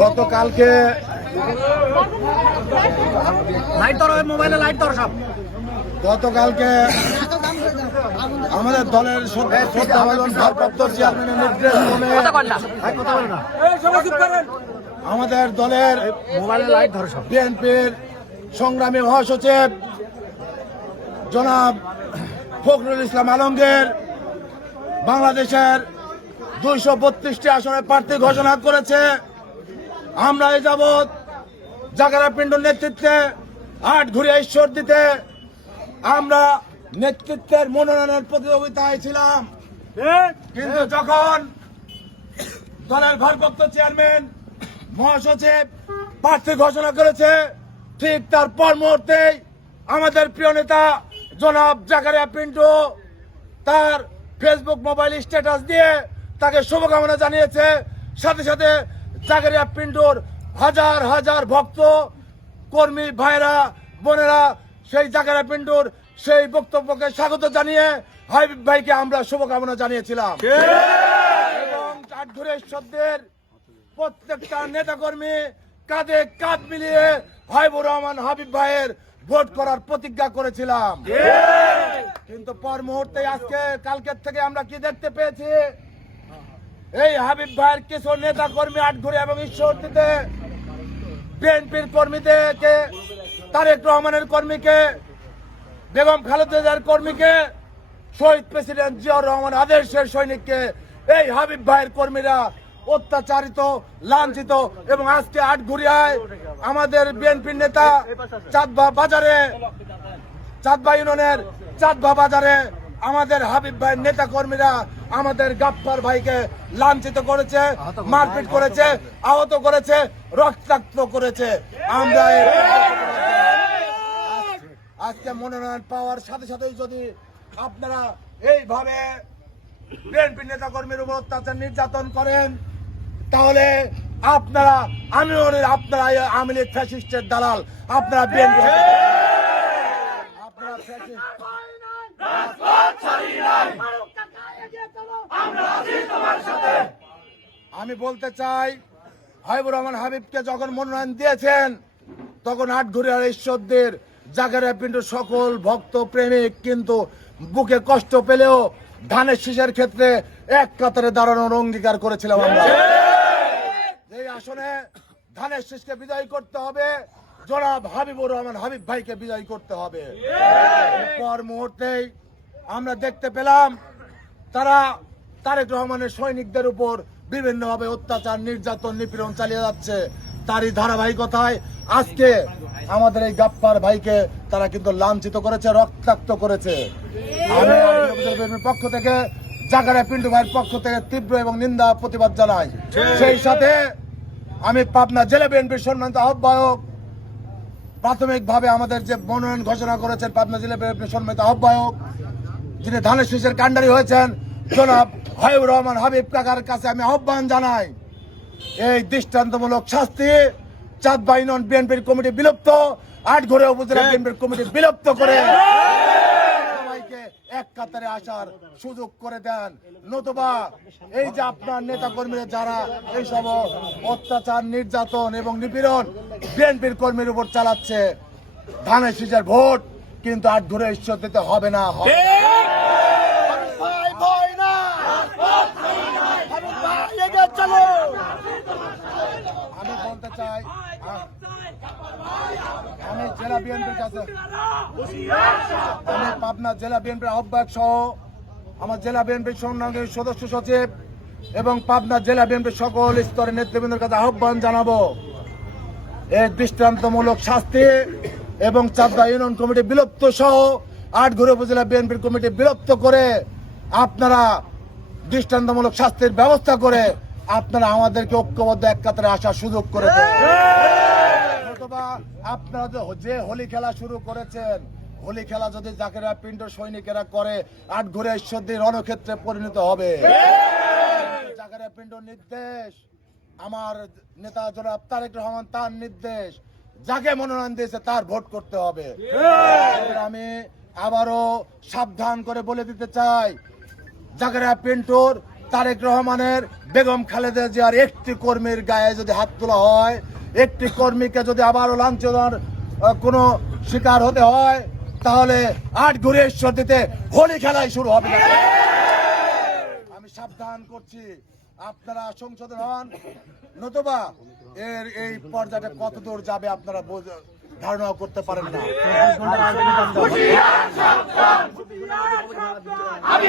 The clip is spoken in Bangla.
গতকালকে গতকালকে আমাদের দলের ভারপ্রাপ্ত চেয়ারম্যানের নির্দেশ আমাদের দলের বিএনপির সংগ্রামী মহাসচিব জনাব ফখরুল ইসলাম আলমগীর বাংলাদেশের 232টি আসনে প্রার্থী ঘোষণা করেছে। আমরা এই যাবৎ জাকারিয়া পিন্টুর নেতৃত্বে আটঘরিয়া ঈশ্বরদীতে আমরা নেতৃত্বের মনোনয়নের প্রতিযোগিতায় ছিলাম, কিন্তু যখন দলের ভারপ্রাপ্ত চেয়ারম্যান মহাসচিব প্রার্থী ঘোষণা করেছে, ঠিক তার পর মুহূর্তেই আমাদের প্রিয় নেতা জনাব জাকারিয়া পিন্টু তার ফেসবুক মোবাইল স্ট্যাটাস দিয়ে তাকে শুভকামনা জানিয়েছে। সাথে সাথে জাকারিয়া পিন্টুর হাজার হাজার ভক্ত কর্মী ভাইরা বোনেরা সেই জাকারিয়া পিন্টুর সেই বক্তব্যকে স্বাগত জানিয়ে হাবিব ভাইকে আমরা শুভকামনা জানিয়েছিলাম। এবং আটঘরিয়া প্রত্যেকটা নেতাকর্মী কাঁধে কাঁধ মিলিয়ে হাবিবুর রহমান হাবিব ভাইয়ের ভোট করার প্রতিজ্ঞা করেছিলাম। কিন্তু পর মুহূর্তে আজকে কালকের থেকে আমরা কি দেখতে পেয়েছি, এই হাবিব ভাইয়ের কিছু নেতা কর্মী আটঘরিয়া এবং ঈশ্বরদীতে বিএনপির কর্মীদেরকে, তারেক রহমানের কর্মীকে, বেগম খালেদা জিয়ার কর্মীকে, শহীদ প্রেসিডেন্ট জিয়াউর রহমান আদর্শের সৈনিককে এই হাবিব ভাইয়ের কর্মীরা অত্যাচারিত, লাঞ্ছিত এবং আজকে আটঘরিয়ায় আমাদের বিএনপির নেতা চাঁদবা ইউনিয়নের চাঁদবা বাজারে আমাদের হাবিব ভাইয়ের নেতা কর্মীরা আমাদের গাফফার ভাইকে লাঞ্ছিত করেছে, মারপিট করেছে, আহত করেছে, রক্তাক্ত করেছে। আমরা আজকে মনোনয়ন পাওয়ার সাথে সাথেই যদি আপনারা এইভাবে বিএনপি নেতা কর্মীর উপর অত্যাচার নির্যাতন করেন, তাহলে আপনারা আপনারা আওয়ামী লীগ ফ্যাসিস্টের দালাল, আপনারা বিএনপি আমি বলতে চাই, হাবিবুর রহমান হাবিবকে যখন মনোনয়ন দিয়েছেন তখন আটঘরিয়ার ঈশ্বরদের জাকারিয়া পিন্টুর সকল ভক্ত প্রেমিক কিন্তু বুকে কষ্ট পেলেও ধানের শীষের ক্ষেত্রে এক কাতারে দাঁড়ানোর অঙ্গীকার করেছিলাম। আমরা এই আসনে ধানের শীষকে বিজয়ী করতে হবে, জনাব হাবিবুর রহমান হাবিব ভাইকে বিজয়ী করতে হবে। পর মুহূর্তেই আমরা দেখতে পেলাম তারা তারেক রহমানের সৈনিকদের উপর বিভিন্নভাবে অত্যাচার, নির্যাতন, নিপীড়ন চালিয়ে যাচ্ছে। তারই ধারাবাহিকতায় আজকে আমাদের এই গাফফার ভাইকে তারা কিন্তু লাঞ্ছিত করেছে, রক্তাক্ত করেছে। আমি পক্ষ থেকে জাকারিয়া পিন্টু ভাইয়ের পক্ষ থেকে তীব্র এবং নিন্দা প্রতিবাদ জানাই। সেই সাথে আমি পাবনা জেলা বিএনপির সম্মানিত আহ্বায়ক, প্রাথমিকভাবে আমাদের যে মনোনয়ন ঘোষণা করেছেন পাবনা জেলা বিএনপির সম্মানিত আহ্বায়ক, যিনি ধানের শীষের কাণ্ডারি হয়েছেন জনাব হাবিবুর রহমান হাবিব কাকার কাছে আমি আহ্বান জানাই, এই দৃষ্টান্তমূলক শাস্তি চাঁদবা ইউনিয়ন বিএনপির কমিটি বিলুপ্ত, আটঘরিয়া উপজেলা বিএনপির কমিটি বিলুপ্ত করে সবাইকে এক কাতারে আসার সুযোগ করে দেন। নতুবা এই যে আপনার নেতা কর্মীরা যারা এই সব অত্যাচার, নির্যাতন এবং নিপীড়ন বিএনপির কর্মীর উপর চালাচ্ছে, ধানের শীষের ভোট কিন্তু আটঘরিয়া ঈশ্বর দিতে হবে না। আমি বলতে চাই, আমি জেলা বিএনপির কাছে, আমি পাবনা জেলা বিএনপির আহ্বায়ক সহ আমার জেলা বিএনপির সম্মানীয় সদস্য সচিব এবং পাবনা জেলা বিএনপির সকল স্তরের নেতৃবৃন্দের কাছে আহ্বান জানাবো, এর দৃষ্টান্তমূলক শাস্তি এবং চাঁদবা ইউনিয়ন কমিটি বিলুপ্ত সহ আটঘরিয়া উপজেলা বিএনপির কমিটি বিলুপ্ত করে আপনারা দৃষ্টান্তমূলক শাস্তির ব্যবস্থা করে আপনারা আমাদেরকে ঐক্যবদ্ধ এক কাতারে আসার সুযোগ করে দেন। অথবা আপনারা যে হোলি খেলা শুরু করেছেন, হোলি খেলা যদি জাকারিয়া পিন্টুর সৈনিকেরা করে, আটঘরিয়া ঈশ্বরদীর রণক্ষেত্রে পরিণত হবে। জাকারিয়া পিন্টুর নির্দেশ, আমার নেতা জনাব তারেক রহমান তার নির্দেশ, যাকে মনোনয়ন দিয়েছে তার ভোট করতে হবে। আমি আবারও সাবধান করে বলে দিতে চাই, জাকারিয়া পিন্টুর তারেক রহমানের বেগম খালেদা জিয়ার একটি কর্মীর গায়ে যদি হাত তোলা হয়, একটি কর্মীকে যদি আবারও লাঞ্ছনার কোনো শিকার হতে হয়, তাহলে আট ঘুরে ঈশ্বর দিতে হোলি খেলাই শুরু হবে না। আমি সাবধান করছি, আপনারা সংসদে হন, নতুবা এর এই পর্যায়ে কত দূর যাবে আপনারা ধারণা করতে পারেন না। আমি